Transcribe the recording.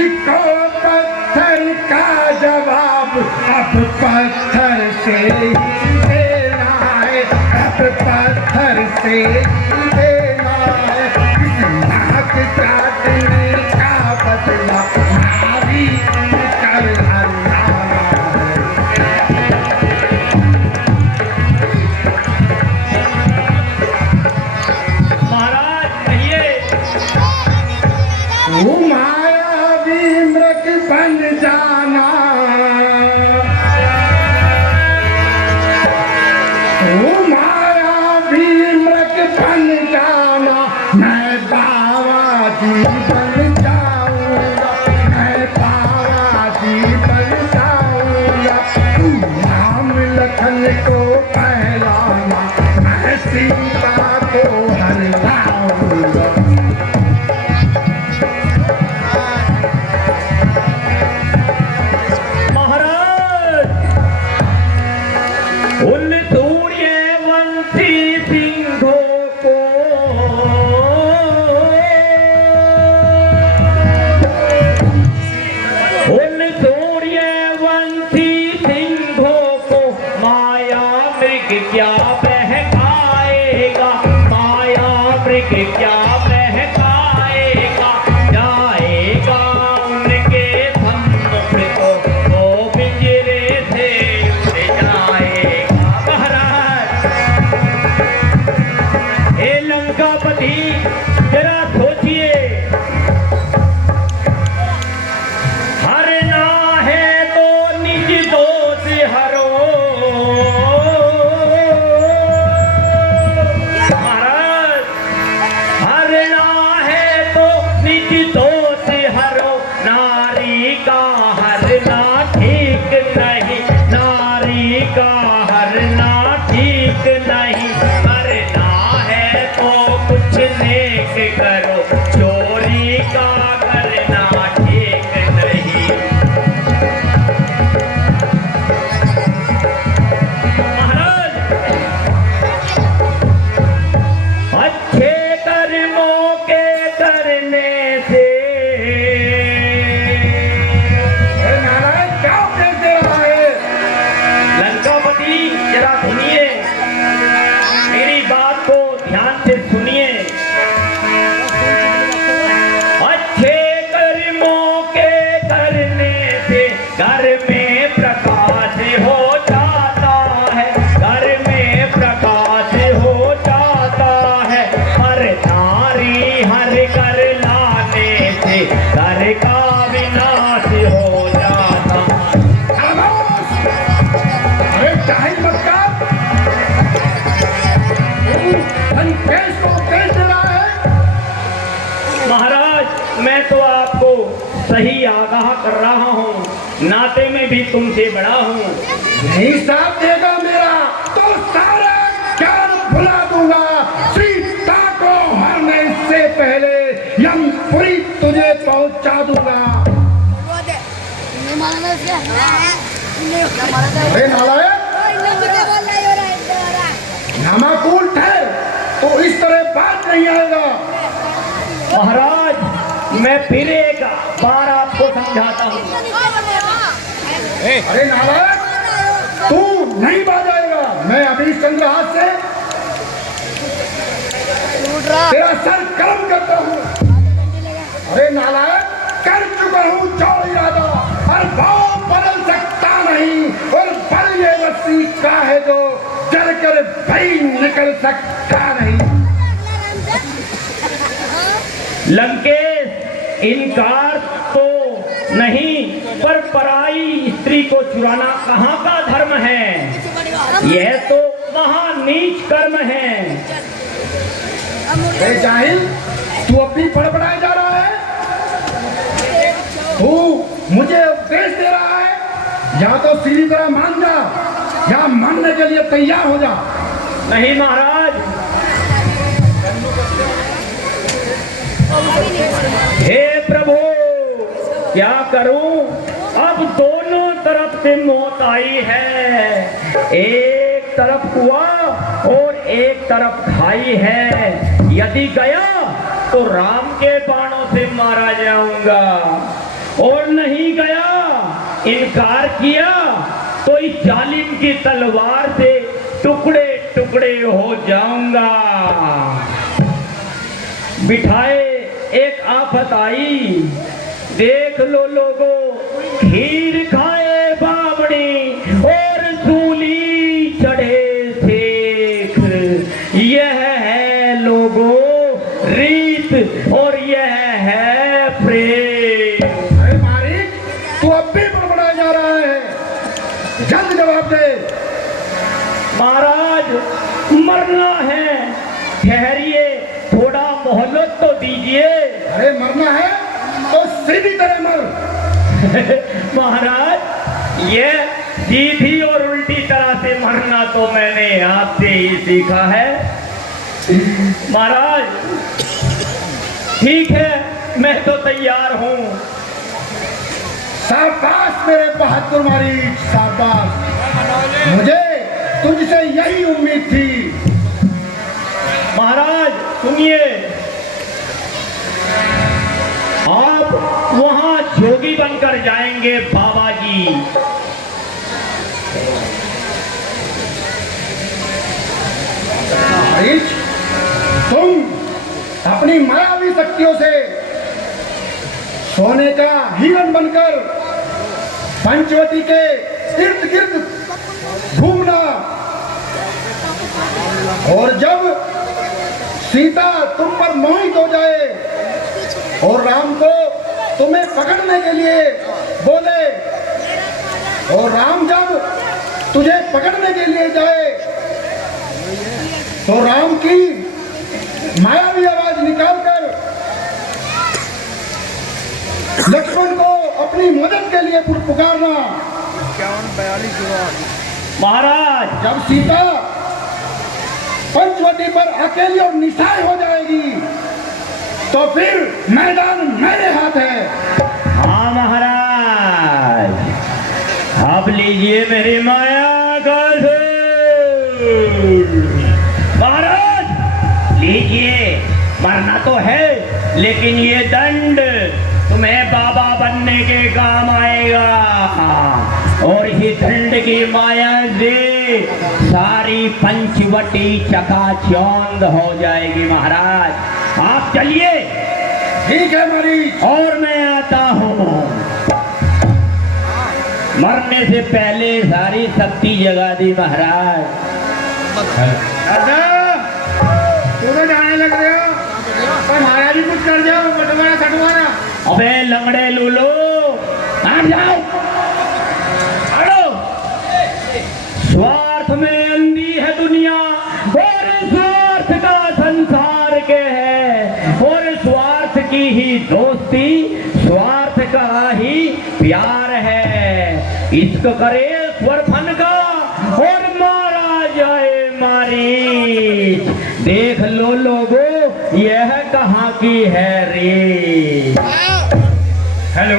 मुझको पत्थर का जवाब अब पत्थर से ही देना है, अब पत्थर से ही देना है। इस नाक काटने का बदला नारी कर लाना है। महाराज कहिए। तू मायावी मृग बन जाना, तू मायावी मृग बन जाना, मैं बावाजी बन जाऊंगा, मैं बावाजी बन जाऊंगा। तू राम लखन को पहलाना, मैं सीता को हर लाऊंगा। उन सूर्यवंशी सिंहों को उन सूर्यवंशी सिंहों को माया मृग क्या बहकाएगा, माया मृग क्या बहकाएगा। जाएगा उनके सम्मुख को वो पिंजरे से उड़ जाएगा। महाराज हे लंकापति जरा सोचिए, हरना है तो निज दोष हरो। महाराज हरना है तो निज दोष हरो, नारी का हरना ठीक नहीं, नारी का हरना ठीक नहीं। हरना है तो कुछ नेक करो, चोरी का करना ठीक नहीं। महाराज अच्छे कर्मों के करने से नारायण क्या उपदेश दे रहा है? लंकापति जरा सुनिए, मेरी बात को ध्यान से सुनिए। अच्छे कर्मों के करने से घर में प्रकाश हो जाता है, घर में प्रकाश हो जाता है। हर नारी हर कर लाने से घर का विनाश हो जाता। खामोश! अरे टाइम मत कर। तू लंकेश को उपदेश दे रहा है? महाराज मैं तो आपको सही आगाह कर रहा हूँ, नाते में भी तुमसे बड़ा हूँ। नहीं साथ देगा मेरा तो सारा ज्ञान भुला दूंगा। सीता को मरने से पहले यमपुरी तुझे पहुंचा दूंगा। अरे नालायक, नामाकुल ठहर, तो इस तरह बात नहीं आएगा। महाराज मैं फिर एक बार आपको समझाता हूँ। अरे नालायक, तू नहीं बाजाएगा। मैं अभी संग्रहालय से तेरा सर कलम करता हूँ। अरे नालायक, कर चुका हूँ जो इरादा, और भाव बदल सकता नहीं, और बल ये रस्सी का है जो चल कर भाई निकल सकता नहीं। लंकेश इनकार तो नहीं, पर पराई स्त्री को चुराना कहाँ का धर्म है, यह तो महा नीच कर्म है। ए जाहिल, तू अपनी बड़बड़ाए जा रहा है। तू मुझे उपदेश दे रहा है, या तो सीधी तरह मान जा या मानने के लिए तैयार हो जा। नहीं महाराज, हे प्रभु क्या करूं, अब दोनों तरफ से मौत आई है। एक तरफ कुआं और एक तरफ खाई है। यदि गया तो राम के बाणों से मारा जाऊंगा, और नहीं गया, इनकार किया तो इस जालिम की तलवार से टुकड़े टुकड़े हो जाऊंगा। बिठाए एक आफत आई, देख लो लोगों, खीर खाए बावड़ी और सूली चढ़े सेख। यह है लोगों रीत और यह है प्रेम। अरे मालिक, तू अब भी बड़बड़ाया जा रहा है, जल्द जवाब दे। महाराज, मरना है, ठहरिए, थोड़ा मोहलत तो दीजिए। अरे मरना है तो सीधी तरह मर। महाराज, ये सीधी और उल्टी तरह से मरना तो मैंने आपसे ही सीखा है। महाराज, ठीक है, मैं तो तैयार हूँ। शाबाश मेरे बहादुर मालिक, शाबाश। मुझे तुझसे यही उम्मीद थी। महाराज सुनिए, आप वहां जोगी बनकर जाएंगे बाबा जी। मालिक, तुम अपनी मायावी शक्तियों से सोने का हिरण बनकर पंचवटी के इर्द गिर्द घूमना, और जब सीता तुम पर मोहित हो जाए और राम को तुम्हें पकड़ने के लिए बोले, और राम जब तुझे पकड़ने के लिए जाए तो राम की मायावी आवाज निकालकर लक्ष्मण को अपनी मदद के लिए पुकारना। महाराज, जब सीता पंचवटी पर अकेली और निशाय हो जाएगी तो फिर मैदान मेरे हाथ है। हाँ महाराज, अब लीजिए मेरी माया का सूर। महाराज लीजिए, मरना तो है लेकिन ये दंड तुम्हें बाबा बनने के काम आएगा, और इसी दंड की माया से सारी पंचवटी चकाचौंध हो जाएगी। महाराज आप चलिए। ठीक है मालिक। और मैं आता हूँ। मरने से पहले सारी शक्ति जगा दी महाराज। तू तो जाने लग रहे हो, पर महाराज जी कुछ कर जाओ, बटवारा सटवारा। अबे लंगड़े लूलो, हट जाओ, हटो। स्वार्थ में अंधी है दुनिया और स्वार्थ का संसार के है, और स्वार्थ की ही दोस्ती, स्वार्थ का ही प्यार है। इश्क करे स्वर फन का और मारा जाए मारी। देख लो लोगों, यह कहाँ की है रे। हेलो।